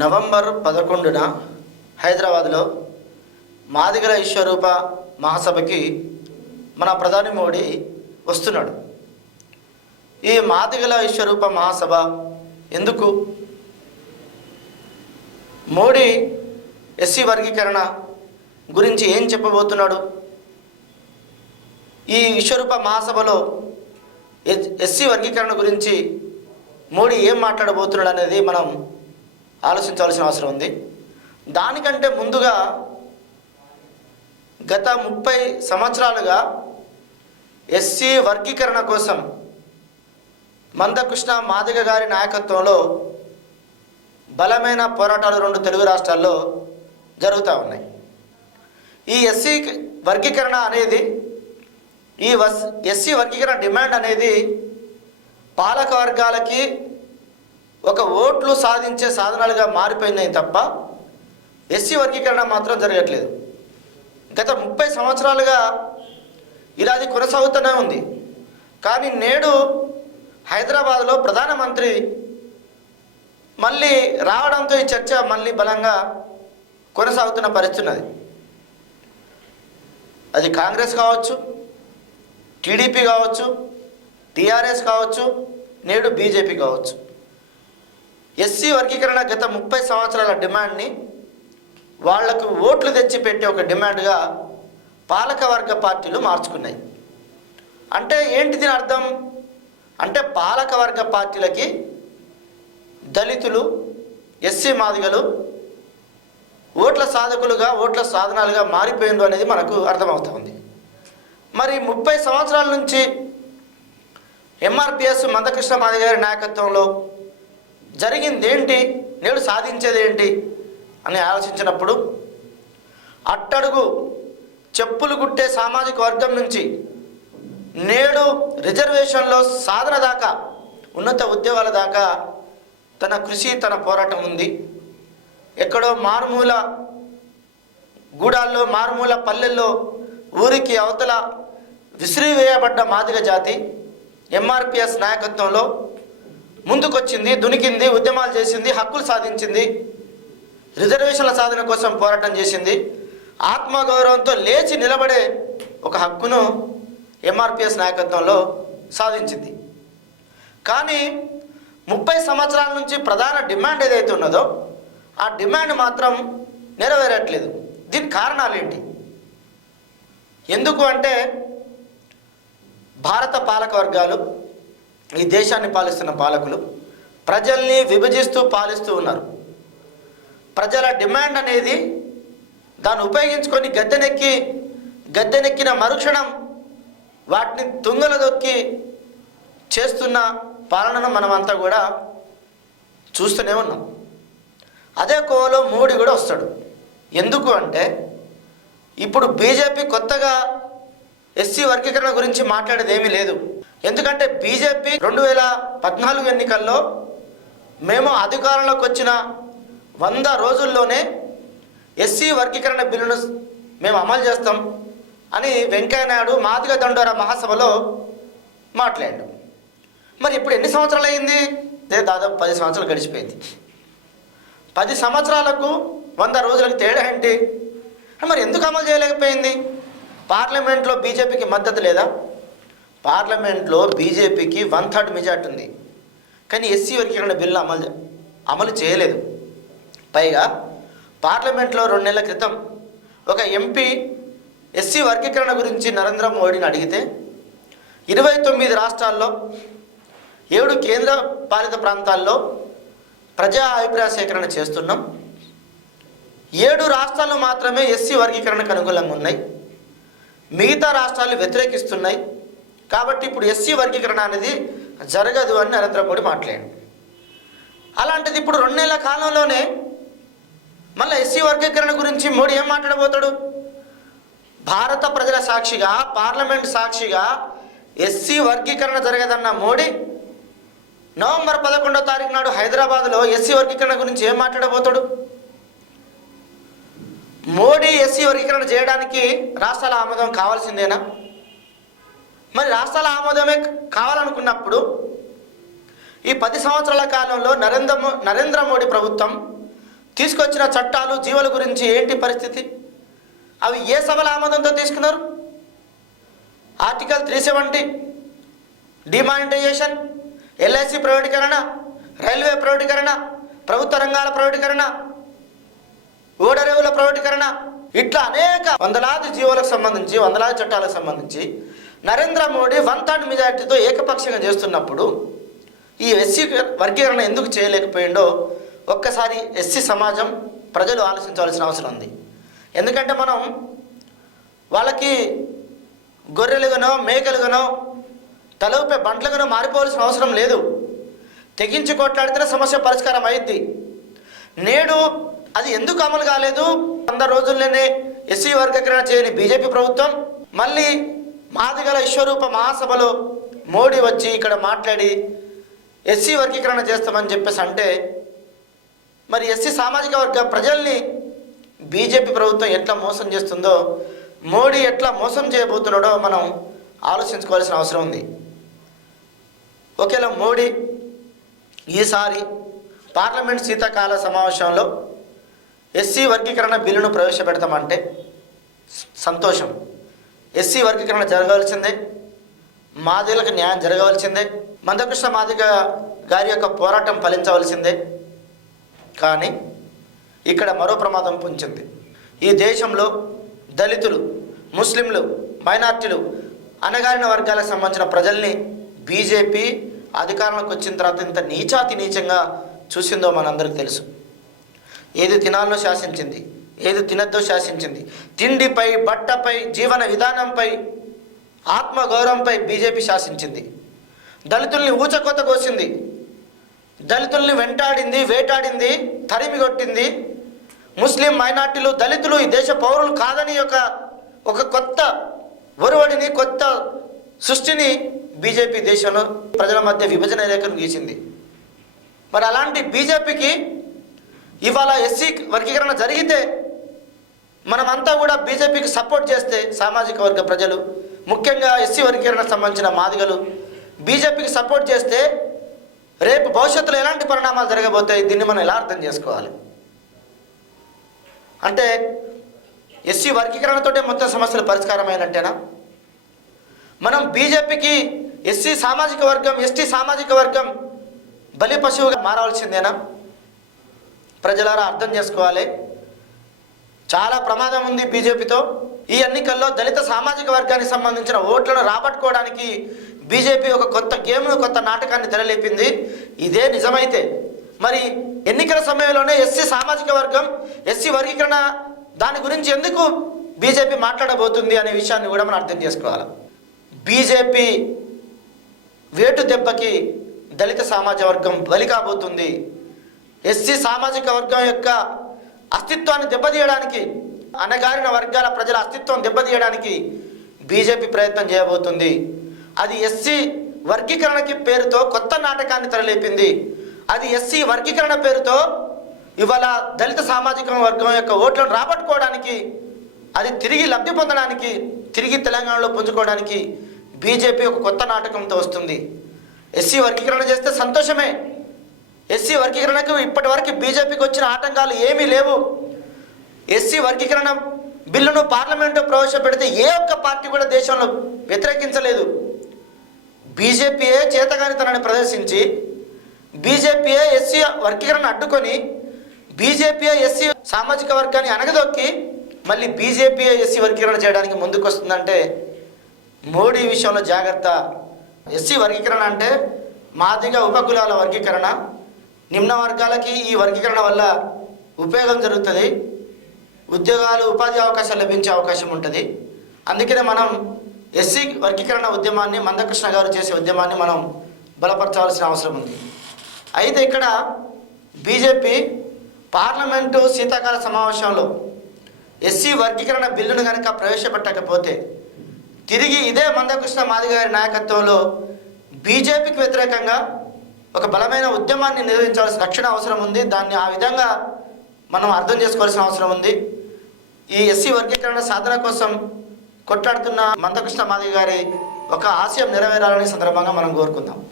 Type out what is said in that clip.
November 11న హైదరాబాద్లో మాదిగల విశ్వరూప మహాసభకి మన ప్రధాని మోడీ వస్తున్నాడు. ఈ మాదిగల విశ్వరూప మహాసభ ఎందుకు? మోడీ ఎస్సీ వర్గీకరణ గురించి ఏం చెప్పబోతున్నాడు? ఈ విశ్వరూప మహాసభలో ఎస్సీ వర్గీకరణ గురించి మోడీ ఏం మాట్లాడబోతున్నాడు అనేది మనం ఆలోచించాల్సిన అవసరం ఉంది. దానికంటే ముందుగా గత 30 సంవత్సరాలుగా ఎస్సీ వర్గీకరణ కోసం మందకృష్ణ మాదిగ గారి నాయకత్వంలో బలమైన పోరాటాలు 2 తెలుగు రాష్ట్రాల్లో జరుగుతూ ఉన్నాయి. ఈ ఎస్సీ వర్గీకరణ అనేది ఎస్సీ వర్గీకరణ డిమాండ్ అనేది పాలక వర్గాలకి ఒక ఓట్లు సాధించే సాధనాలుగా మారిపోయినాయి తప్ప ఎస్సీ వర్గీకరణ మాత్రం జరగట్లేదు. గత 30 సంవత్సరాలుగా ఇలా అది కొనసాగుతూనే ఉంది. కానీ నేడు హైదరాబాద్లో ప్రధానమంత్రి మళ్ళీ రావడంతో ఈ చర్చ మళ్ళీ బలంగా కొనసాగుతున్న పరిస్థితి ఉన్నది. అది కాంగ్రెస్ కావచ్చు, టీడీపీ కావచ్చు, టీఆర్ఎస్ కావచ్చు, నేడు బీజేపీ కావచ్చు. ఎస్సీ వర్గీకరణ గత 30 సంవత్సరాల డిమాండ్ని వాళ్లకు ఓట్లు తెచ్చి పెట్టే ఒక డిమాండ్గా పాలకవర్గ పార్టీలు మార్చుకున్నాయి. అంటే ఏంటి దీని అర్థం? అంటే పాలకవర్గ పార్టీలకి దళితులు, ఎస్సీ మాదిగలు ఓట్ల సాధకులుగా, ఓట్ల సాధనాలుగా మారిపోయింది అనేది మనకు అర్థమవుతుంది. మరి 30 సంవత్సరాల నుంచి ఎంఆర్పిఎస్ మందకృష్ణ మాదిగ గారి నాయకత్వంలో జరిగింది ఏంటి, నేడు సాధించేది ఏంటి అని ఆలోచించినప్పుడు అట్టడుగు చెప్పులు కుట్టే సామాజిక వర్గం నుంచి నేడు రిజర్వేషన్లో సాధన దాకా, ఉన్నత ఉద్యోగాల దాకా తన కృషి, తన పోరాటం ఉంది. ఎక్కడో మారుమూల గూడాల్లో, మారుమూల పల్లెల్లో, ఊరికి అవతల విసిరివేయబడ్డ మాదిగ జాతి ఎంఆర్పిఎస్ నాయకత్వంలో ముందుకొచ్చింది, దునికింది, ఉద్యమాలు చేసింది, హక్కులు సాధించింది, రిజర్వేషన్ల సాధన కోసం పోరాటం చేసింది. ఆత్మగౌరవంతో లేచి నిలబడే ఒక హక్కును ఎంఆర్పిఎస్ నాయకత్వంలో సాధించింది. కానీ 30 సంవత్సరాల నుంచి ప్రధాన డిమాండ్ ఏదైతే ఉన్నదో ఆ డిమాండ్ మాత్రం నెరవేరట్లేదు. దీనికి కారణాలు ఏంటి? ఎందుకు అంటే భారత పాలక వర్గాలు, ఈ దేశాన్ని పాలిస్తున్న పాలకులు ప్రజల్ని విభజిస్తూ పాలిస్తూ ఉన్నారు. ప్రజల డిమాండ్ అనేది దాన్ని ఉపయోగించుకొని గద్దెనెక్కిన మరుక్షణం వాటిని తుంగల దొక్కి చేస్తున్న పాలనను మనమంతా కూడా చూస్తూనే ఉన్నాం. అదే కోవలో మోడీ కూడా వస్తాడు. ఎందుకు అంటే ఇప్పుడు బీజేపీ కొత్తగా ఎస్సీ వర్గీకరణ గురించి మాట్లాడేది ఏమీ లేదు. ఎందుకంటే బీజేపీ 2014 ఎన్నికల్లో మేము అధికారంలోకి వచ్చిన 100 రోజుల్లోనే ఎస్సీ వర్గీకరణ బిల్లును మేము అమలు చేస్తాం అని వెంకయ్యనాయుడు మాదిగ దండోరా మహాసభలో మాట్లాడాడు. మరి ఇప్పుడు ఎన్ని సంవత్సరాలు అయింది? దాదాపు 10 సంవత్సరాలు గడిచిపోయింది. 10 సంవత్సరాలకు 100 రోజులకు తేడా ఏంటి? మరి ఎందుకు అమలు చేయలేకపోయింది? పార్లమెంట్లో బీజేపీకి మద్దతు లేదా? పార్లమెంట్లో బీజేపీకి 1/3 మెజార్టీ ఉంది. కానీ ఎస్సీ వర్గీకరణ బిల్లు అమలు చేయలేదు. పైగా పార్లమెంట్లో 2 నెలల క్రితం ఒక ఎంపీ ఎస్సీ వర్గీకరణ గురించి నరేంద్ర మోడీని అడిగితే 29 రాష్ట్రాల్లో 7 కేంద్ర పాలిత ప్రాంతాల్లో ప్రజా అభిప్రాయ సేకరణ చేస్తున్నాం, 7 రాష్ట్రాలు మాత్రమే ఎస్సీ వర్గీకరణకు అనుకూలంగా ఉన్నాయి, మిగతా రాష్ట్రాలు వ్యతిరేకిస్తున్నాయి, కాబట్టి ఇప్పుడు ఎస్సీ వర్గీకరణ అనేది జరగదు అని నరేంద్ర మోడీ మాట్లాడాడు. అలాంటిది ఇప్పుడు 2 నెలల కాలంలోనే మళ్ళీ ఎస్సీ వర్గీకరణ గురించి మోడీ ఏం మాట్లాడబోతాడు? భారత ప్రజల సాక్షిగా, పార్లమెంట్ సాక్షిగా ఎస్సీ వర్గీకరణ జరగదన్న మోడీ నవంబర్ 11వ తారీఖు నాడు హైదరాబాద్లో ఎస్సీ వర్గీకరణ గురించి ఏం మాట్లాడబోతాడు? మోడీ ఎస్సీ వర్గీకరణ చేయడానికి రాష్ట్రాల ఆమోదం కావాల్సిందేనా? మరి రాష్ట్రాల ఆమోదమే కావాలనుకున్నప్పుడు ఈ 10 సంవత్సరాల కాలంలో నరేంద్ర మోడీ ప్రభుత్వం తీసుకొచ్చిన చట్టాలు జీవోల గురించి ఏంటి పరిస్థితి? అవి ఏ సభల ఆమోదంతో తీసుకున్నారు? ఆర్టికల్ 370 డిమానిటైజేషన్, ఎల్ఐసి ప్రైవేటీకరణ, రైల్వే ప్రైవేటీకరణ, ప్రభుత్వ రంగాల ప్రైవేటీకరణ, ఓడరేవుల ప్రైవేటీకరణ, ఇట్లా అనేక వందలాది జీవోలకు సంబంధించి, వందలాది చట్టాలకు సంబంధించి నరేంద్ర మోడీ 1/3 మెజార్టీతో ఏకపక్షంగా చేస్తున్నప్పుడు ఈ ఎస్సీ వర్గీకరణ ఎందుకు చేయలేకపోయిండో ఒక్కసారి ఎస్సీ సమాజం, ప్రజలు ఆలోచించవలసిన అవసరం ఉంది. ఎందుకంటే మనం వాళ్ళకి గొర్రెలుగానో మేకలుగానో తలవుపై బంట్లుగానో మారిపోవాల్సిన అవసరం లేదు. తెగించి కొట్లాడితేనే సమస్య పరిష్కారం అయింది. నేడు అది ఎందుకు అమలు కాలేదు? 100 రోజుల్లోనే ఎస్సీ వర్గీకరణ చేయని బీజేపీ ప్రభుత్వం మళ్ళీ మాదిగల విశ్వరూప మహాసభలో మోడీ వచ్చి ఇక్కడ మాట్లాడి ఎస్సీ వర్గీకరణ చేస్తామని చెప్పేసి అంటే, మరి ఎస్సీ సామాజిక వర్గ ప్రజల్ని బీజేపీ ప్రభుత్వం ఎట్లా మోసం చేస్తుందో, మోడీ ఎట్లా మోసం చేయబోతున్నాడో మనం ఆలోచించుకోవాల్సిన అవసరం ఉంది. ఒకేలా మోడీ ఈసారి పార్లమెంట్ శీతాకాల సమావేశంలో ఎస్సీ వర్గీకరణ బిల్లును ప్రవేశపెడతామంటే సంతోషం. ఎస్సీ వర్గీకరణ జరగవలసిందే, మాదిగలకు న్యాయం జరగవలసిందే, మందకృష్ణ మాదిగ గారి యొక్క పోరాటం ఫలించవలసిందే. కానీ ఇక్కడ మరో ప్రమాదం పొంచింది. ఈ దేశంలో దళితులు, ముస్లింలు, మైనార్టీలు, అణగారిన వర్గాలకు సంబంధించిన ప్రజల్ని బీజేపీ అధికారంలోకి వచ్చిన తర్వాత ఇంత నీచాతి నీచంగా చూసిందో మనందరికీ తెలుసు. ఏది తినాలో శాసించింది, ఏది తినద్దో శాసించింది. తిండిపై, బట్టపై, జీవన విధానంపై, ఆత్మగౌరవంపై బీజేపీ శాసించింది. దళితుల్ని ఊచకోత కోసింది, దళితుల్ని వెంటాడింది, వేటాడింది, తరిమి కొట్టింది. ముస్లిం, మైనార్టీలు, దళితులు ఈ దేశ పౌరులు కాదని ఒక కొత్త ఒరవడిని, కొత్త సృష్టిని బీజేపీ దేశంలో ప్రజల మధ్య విభజన రేఖను గీసింది. మరి అలాంటి బీజేపీకి ఇవాళ ఎస్సీ వర్గీకరణ జరిగితే మనమంతా కూడా బీజేపీకి సపోర్ట్ చేస్తే, సామాజిక వర్గ ప్రజలు ముఖ్యంగా ఎస్సీ వర్గీకరణకు సంబంధించిన మాదిగలు బీజేపీకి సపోర్ట్ చేస్తే రేపు భవిష్యత్తులో ఎలాంటి పరిణామాలు జరగబోతాయి? దీన్ని మనం ఎలా అర్థం చేసుకోవాలి? అంటే ఎస్సీ వర్గీకరణతోటే మొత్తం సమస్యలు పరిష్కారమైనట్టేనా? మనం బీజేపీకి ఎస్సీ సామాజిక వర్గం, ఎస్టీ సామాజిక వర్గం బలి పశువుగా మారవలసిందేనా? ప్రజలారా అర్థం చేసుకోవాలి. చాలా ప్రమాదం ఉంది బీజేపీతో. ఈ ఎన్నికల్లో దళిత సామాజిక వర్గానికి సంబంధించిన ఓట్లను రాబట్టుకోవడానికి బీజేపీ ఒక కొత్త గేమ్ను, కొత్త నాటకాన్ని తెరలేపింది. ఇదే నిజమైతే మరి ఎన్నికల సమయంలోనే ఎస్సీ సామాజిక వర్గం, ఎస్సీ వర్గీకరణ దాని గురించి ఎందుకు బీజేపీ మాట్లాడబోతుంది అనే విషయాన్ని కూడా మనం అర్థం చేసుకోవాలి. బీజేపీ వేటు దెబ్బకి దళిత సామాజిక వర్గం బలి కాబోతుంది. ఎస్సీ సామాజిక వర్గం యొక్క అస్తిత్వాన్ని దెబ్బతీయడానికి, అణగారిన వర్గాల ప్రజల అస్తిత్వం దెబ్బతీయడానికి బీజేపీ ప్రయత్నం చేయబోతుంది. అది ఎస్సీ వర్గీకరణకి పేరుతో కొత్త నాటకాన్ని తెరలేపింది. అది ఎస్సీ వర్గీకరణ పేరుతో ఇవాళ దళిత సామాజిక వర్గం యొక్క ఓట్లను రాబట్టుకోవడానికి, అది తిరిగి లబ్ధి పొందడానికి, తిరిగి తెలంగాణలో పుంజుకోవడానికి బీజేపీ ఒక కొత్త నాటకంతో వస్తుంది. ఎస్సీ వర్గీకరణ చేస్తే సంతోషమే. ఎస్సీ వర్గీకరణకు ఇప్పటి వరకు బీజేపీకి వచ్చిన ఆటంకాలు ఏమీ లేవు. ఎస్సీ వర్గీకరణ బిల్లును పార్లమెంట్లో ప్రవేశపెడితే ఏ ఒక్క పార్టీ కూడా దేశంలో వ్యతిరేకించలేదు. బీజేపీయే చేతగానితనాన్ని ప్రదర్శించి, బీజేపీయే ఎస్సీ వర్గీకరణ అడ్డుకొని, బీజేపీయే ఎస్సీ సామాజిక వర్గాన్ని అణగదొక్కి మళ్ళీ బీజేపీయే ఎస్సీ వర్గీకరణ చేయడానికి ముందుకు వస్తుందంటే మోడీ విషయంలో జాగ్రత్త. ఎస్సీ వర్గీకరణ అంటే మాదిగ ఉపకులాల వర్గీకరణ. నిమ్న వర్గాలకి ఈ వర్గీకరణ వల్ల ఉపయోగం జరుగుతుంది, ఉద్యోగాలు, ఉపాధి అవకాశాలు లభించే అవకాశం ఉంటుంది. అందుకనే మనం ఎస్సీ వర్గీకరణ ఉద్యమాన్ని, మందకృష్ణ గారు చేసే ఉద్యమాన్ని మనం బలపరచాల్సిన అవసరం ఉంది. అయితే ఇక్కడ బీజేపీ పార్లమెంటు శీతాకాల సమావేశంలో ఎస్సీ వర్గీకరణ బిల్లును కనుక ప్రవేశపెట్టకపోతే తిరిగి ఇదే మందకృష్ణ మాదిగ గారి నాయకత్వంలో బీజేపీకి వ్యతిరేకంగా ఒక బలమైన ఉద్యమాన్ని నిర్వహించాల్సిన రక్షణ అవసరం ఉంది. దాన్ని ఆ విధంగా మనం అర్థం చేసుకోవాల్సిన అవసరం ఉంది. ఈ ఎస్సీ వర్గీకరణ సాధన కోసం కొట్లాడుతున్న మందకృష్ణ మాదిగ గారి ఒక ఆశయం నెరవేరాలని సందర్భంగా మనం కోరుకుందాం.